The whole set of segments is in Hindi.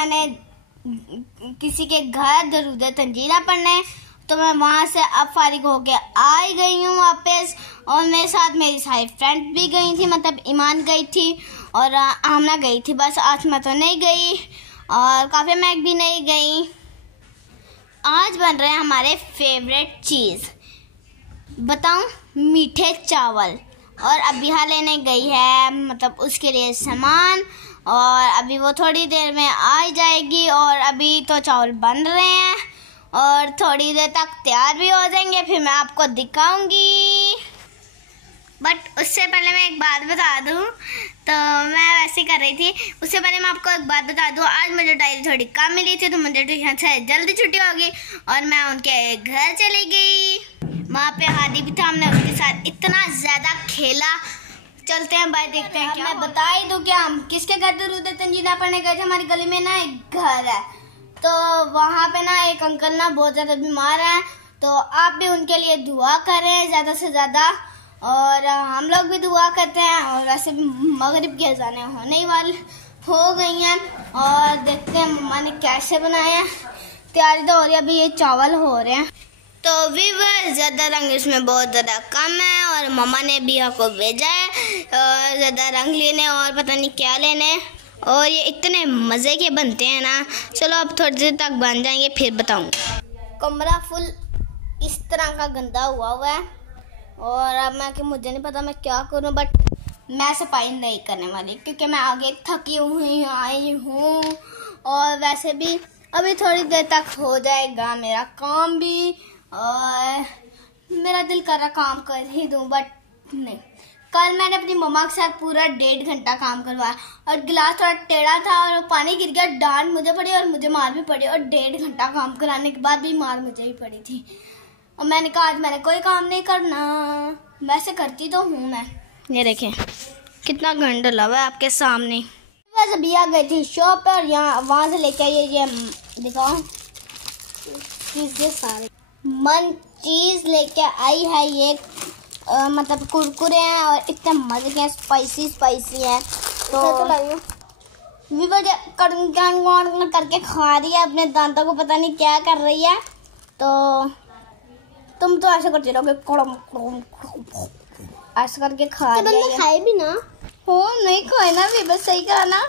मैंने किसी के घर दरूद तंजीला पढ़ने, तो मैं वहाँ से अब फारिग होके आ गई हूँ वापस। और मेरे साथ मेरी सारी फ्रेंड भी गई थी, मतलब ईमान गई थी और आमना गई थी, बस आसमा तो नहीं गई और काफ़ी मैक भी नहीं गई। आज बन रहे हैं हमारे फेवरेट चीज़, बताऊँ, मीठे चावल। और अबिहा लेने गई है, मतलब उसके लिए सामान, और अभी वो थोड़ी देर में आ जाएगी। और अभी तो चावल बन रहे हैं और थोड़ी देर तक तैयार भी हो जाएंगे, फिर मैं आपको दिखाऊंगी। बट उससे पहले मैं एक बात बता दूं, तो मैं वैसे कर रही थी, उससे पहले मैं आपको एक बात बता दूं, आज मुझे डायरी थोड़ी कम मिली थी, तो मुझे ट्यूशन से जल्दी छुट्टी होगी और मैं उनके घर चली गई। वहाँ पे हादी भी था, हमने उसके साथ इतना ज़्यादा खेला। चलते हैं बाहर, देखते हैं क्या। मैं बता ही दूं कि हम किसके घर दरूद तंजीला पढ़ने गए थे। हमारी गली में ना एक घर है, तो वहाँ पे ना एक अंकल ना बहुत ज़्यादा बीमार हैं, तो आप भी उनके लिए दुआ करें ज़्यादा से ज़्यादा, और हम लोग भी दुआ करते हैं। और वैसे भी मगरिब की अज़ानें होने वाली हो गई हैं और देखते हैं मम्मा ने कैसे बनाए हैं। तैयारी तो हो रही है, अभी ये चावल हो रहे हैं। तो व्यूअर्स, ज़्यादा रंग इसमें बहुत ज़्यादा कम है और मम्मा ने भी आपको भेजा है ज़्यादा रंग लेने और पता नहीं क्या लेने, और ये इतने मज़े के बनते हैं ना। चलो अब थोड़ी देर तक बन जाएंगे फिर बताऊँगा। कमरा फुल इस तरह का गंदा हुआ है और अब मैं कि मुझे नहीं पता मैं क्या करूँ, बट मैं सफाई नहीं करने वाली क्योंकि मैं आगे थकी हुई आई हूँ। और वैसे भी अभी थोड़ी देर तक हो जाएगा मेरा काम भी, और मेरा दिल कर रहा काम कर ही दूँ, बट नहीं। कल मैंने अपनी मम्मा के साथ पूरा 1.5 घंटा काम करवाया और गिलास थोड़ा टेढ़ा था और पानी गिर गया, डांट मुझे पड़ी और मुझे मार भी पड़ी, और 1.5 घंटा काम कराने के बाद भी मार मुझे ही पड़ी थी। और मैंने कहा आज मैंने कोई काम नहीं करना, वैसे करती तो हूँ मैं। ये देखें कितना गंद डला हुआ है आपके सामने। वैसे भी आ गई थी शॉप पर, यहाँ वहाँ से लेके आई ये दिखाओ चीज़ें, सारे मन चीज़ लेके आई है ये, मतलब कुरकुरे हैं और इतने मजे के स्पाइसी है। तो करके खा रही है, अपने दांतों को पता नहीं क्या कर रही है। तो तुम तो ऐसे करते रहोगे, ऐसे करके खा रही है। खाए भी ना हो, नहीं खाए ना भी, बस सही करा ना।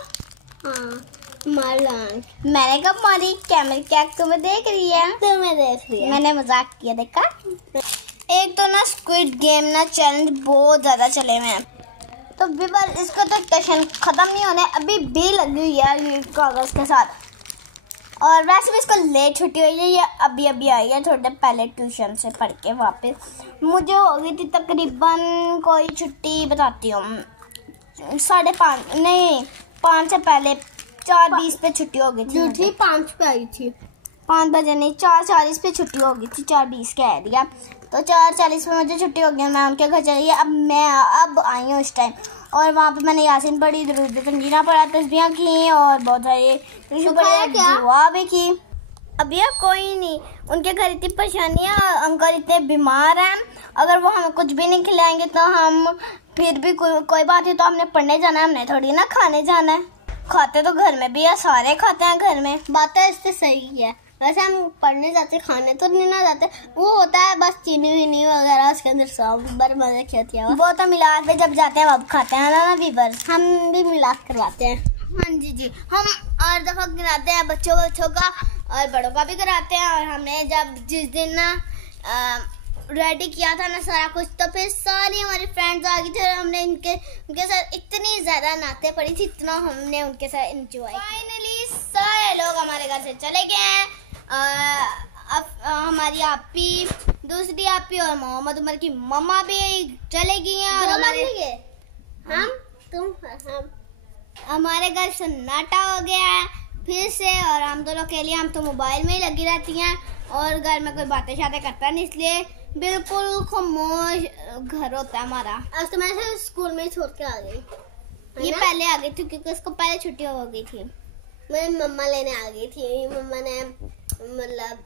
हाँ मैंने कब मारी, कैमरे क्या तुम्हें देख रही है? तुम्हें देख रही है, मैंने मजाक किया, देखा। एक तो ना स्क्विड गेम ना चैलेंज बहुत ज्यादा चले हुए हैं, तो बिबर इसका तो सेशन खत्म नहीं होने, अभी भी लगी हुई है ये कागज के साथ। और वैसे भी इसको लेट छुट्टी हुई है, ये अभी आई है थोड़े देर पहले ट्यूशन से पढ़ के वापस। मुझे हो गई थी तकरीबन कोई छुट्टी, बताती हूँ, 5:30 नहीं 5 से पहले 4:20 पे छुट्टी हो गई थी। 5 पे आई थी, 5 बजे नहीं 4:40 पे छुट्टी हो गई थी, 4:20 कह दिया, तो 4:40 पे मुझे छुट्टी हो गई। मैं उनके घर चली गई, अब आई हूँ इस टाइम। और वहाँ पे मैंने यासीन पढ़ी, दरूद तंजीला पढ़ा, तस्बीहां की और बहुत सारे दुआ भी की। अब यार कोई नहीं, उनके घर इतनी परेशानियाँ, अंकल इतने बीमार हैं, अगर वो हमें कुछ भी नहीं खिलाएंगे तो हम फिर भी कोई बात है, तो हमने पढ़ने जाना है, हमने थोड़ी ना खाने जाना है। खाते तो घर में भी है, सारे खाते हैं घर में, बात है इससे सही है। वैसे हम पढ़ने जाते, खाने तो नहीं ना जाते, वो होता है बस चीनी वीनी वगैरह उसके अंदर सब बार मजे खाती है, वो तो मिलाद पे जब जाते हैं अब खाते हैं ना बीबर, हम भी मिलाद करवाते हैं। हाँ जी, हम हर दफा गिराते हैं बच्चों का और बड़ों का भी कराते हैं। और हमने जब जिस दिन ना रेडी किया था ना सारा कुछ, तो फिर सारी हमारी फ्रेंड्स आ गई थी और हमने उनके साथ इतनी ज़्यादा नाते पड़ी थी, इतना हमने उनके साथ एंजॉय। फाइनली सारे लोग हमारे घर से चले गए हैं। अब हमारी आपी, दूसरी आपी और मोहम्मद उमर की मम्मा भी चले गई हैं और हमारे घर सन्नाटा हो गया है फिर से। और हम दोनों के लिए, हम तो मोबाइल में ही लगी रहती हैं और घर में कोई बातें करता नहीं, इसलिए बिल्कुल खामोश घर होता है हमारा। आज तो मैं स्कूल में ही छोड़ के आ गई, ये पहले आ गई थी क्योंकि उसको पहले छुट्टी हो गई थी, मेरी मम्मा लेने आ गई थी। मम्मा ने मतलब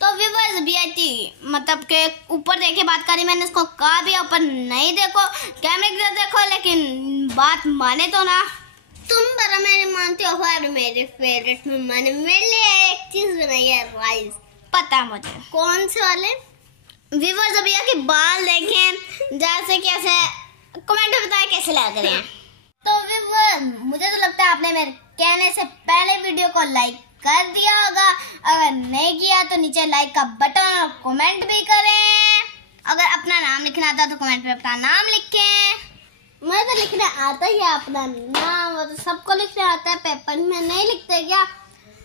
तो व्यूअर्स भी आई थी, मतलब के ऊपर देखे बात करी, मैंने उसको कहा भी ऊपर नहीं देखो, कैमरे की तरफ देखो, लेकिन बात माने तो ना। तुम बड़ा मेरे मानते हो और मेरे फेवरेट मम्मा ने मेरे लिए एक चीज बनाई है, राइस। पता है मुझे कौन से वाले। व्यूअर्स अभी के बाल देखें जैसे कैसे, कमेंट में बताएं कैसे लग रहे हैं। तो व्यूअर्स मुझे तो लगता है आपने मेरे कहने से पहले वीडियो को लाइक कर दिया होगा। अगर नहीं किया तो नीचे लाइक का बटन और कमेंट भी करें। अगर अपना नाम लिखना आता तो कमेंट में अपना नाम लिखें। मुझे तो लिखना आता ही है अपना नाम, वो तो सबको लिखना आता है, पेपर में नहीं लिखते क्या।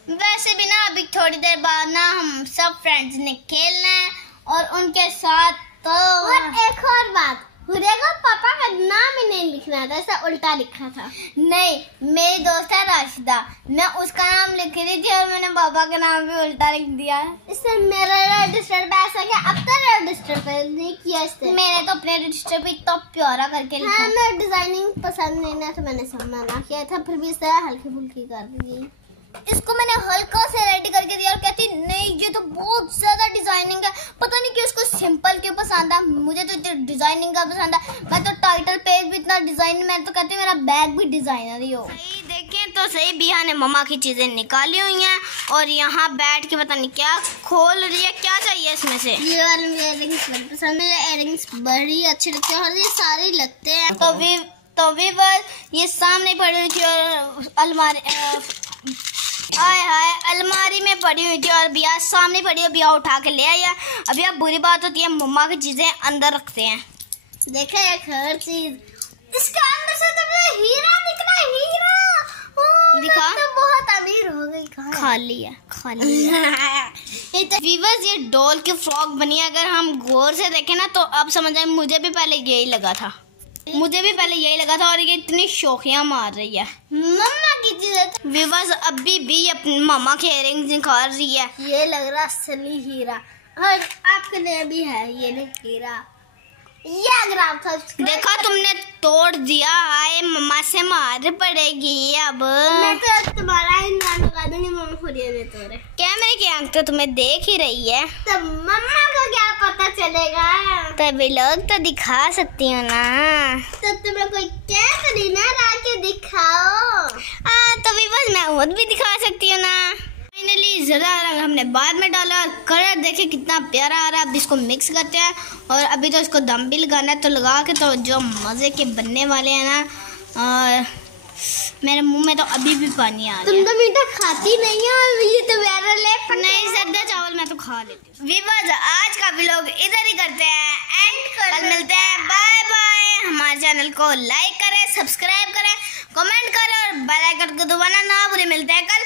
वैसे भी ना अभी थोड़ी देर बाद ना हम सब फ्रेंड्स ने खेलना है और उनके साथ तो। और एक और बात, हुरिया को पापा का नाम ही नहीं लिखना था, ऐसा उल्टा लिखा था। नहीं, मेरी दोस्त है राशिदा, मैं उसका नाम लिख रही थी और मैंने पापा का नाम भी उल्टा लिख दिया। इससे मेरा रजिस्टर पे ऐसा क्या, अब तक रजिस्टर पे नहीं किया इससे। मैंने तो अपने रजिस्टर पे तो प्यारा करके लिखा। हाँ, मैं डिजाइनिंग पसंद नहीं ना तो मैंने सब मना किया था, फिर भी इसे हल्की फुल्की कर दी। इसको मैंने हल्का से रेडी करके दिया और कहती नहीं ये तो बहुत ज्यादा डिजाइनिंग है, पता नहीं क्यों उसको सिंपल क्यों पसंद है, मुझे तो डिजाइनिंग का पसंद है। मैं तो टाइटल पेज भी इतना डिजाइन, मैं तो कहती मेरा बैग भी डिजाइनर ही हो। सही देखें तो सही, बिया ने मम्मा की चीजें निकाली हुई हैं और यहाँ बैठ के पता नहीं क्या खोल रही है। क्या चाहिए इसमें से? ये वाले इयररिंग्स बड़ी पसंद है, इयररिंग्स बड़ी अच्छे लगते हैं और ये सारे लगते हैं। तो भी बस ये सामने पड़ी हुई थी और अलमारी में पड़ी हुई थी और बिया सामने पड़ी हुई, बिया उठा के ले आया। अभी अब बुरी बात होती है मम्मा की चीजें अंदर रखते हैं। देखा एक हर चीज, इसके अंदर से तो हीरा निकला, हीरा दिखा तो बहुत अमीर हो गई। खाली है, खाली है। व्यूअर्स ये डॉल की फ्रॉक बनी है, अगर हम गौर से देखें ना तो अब समझ आए, मुझे भी पहले यही लगा था और ये इतनी शौकियां मार रही है मम्मा की चीजें। व्यूअर्स अभी भी अपनी मम्मा के इयररिंग्स निकाल रही है। ये लग रहा असली हीरा और आपके लिए भी है ये हीरा। ये अगर आप देखा तुमने तोड़ दिया, आए मम्मा से मार पड़ेगी। अब मैं तो तुम्हारा नाम लगा दूंगी, मम्मा खुदिया ने तोड़े। कैमरे की आंख तो तुम्हें देख ही रही है, तो मम्मा को क्या पता चलेगा। तभी लोग तो दिखा सकती हो ना, तो तुम्हें कोई कह नहीं ना ला के दिखाओ। तभी बस मैं खुद भी दिखा सकती हूँ ना। फाइनली ज़रा रंग हमने बाद में डाला, कलर देखे कितना प्यारा आ रहा है। अब इसको मिक्स करते हैं और अभी तो इसको दम भी लगाना है, तो लगा के तो जो मज़े के बनने वाले हैं ना। और मेरे मुंह में तो अभी भी पानी आ रहा है। तुम तो मीठा खाती नहीं हो, ये तो मेरा ले नहीं, ज़र्दा चावल मैं तो खा लेती हूँ। व्यूअर्स आज का व्लॉग इधर ही करते हैं एंड, कल मिलते हैं। Bye bye. हमारे चैनल को लाइक करें, सब्सक्राइब करें, कमेंट करें और बेल आइकन को दबाना ना भूलें। मिलते हैं कल।